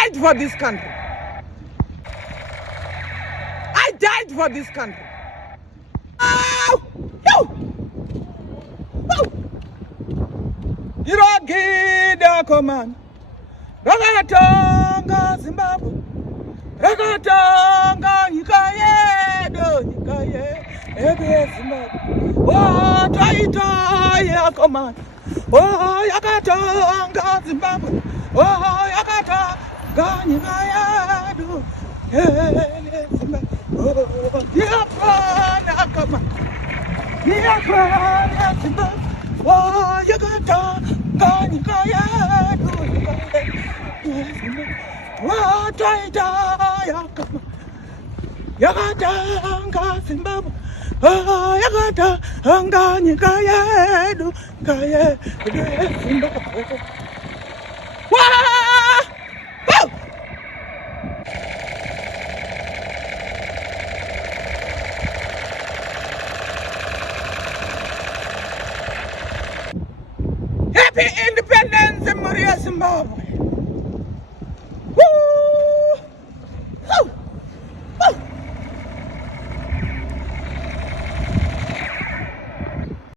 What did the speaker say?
died for this country. I died for this country. Ow! Ow! Ow! Iragida command. Ragatanga Zimbabwe. Ragatanga Nikaye. Ebe Zimbabwe. Oh, Taita command. Oh, Yakatanga Zimbabwe. Oh, Yakatanga Nikaye. Zimbabwe. Oh, Yakatanga command. Yakatanga Zimbabwe. Oh, Yakatanga Nikaye. What I die, Yakatanga Zimbabwe. Oh, Yakatanga Nikaye. Zimbabwe. Happy independence, Maria Zimbabwe.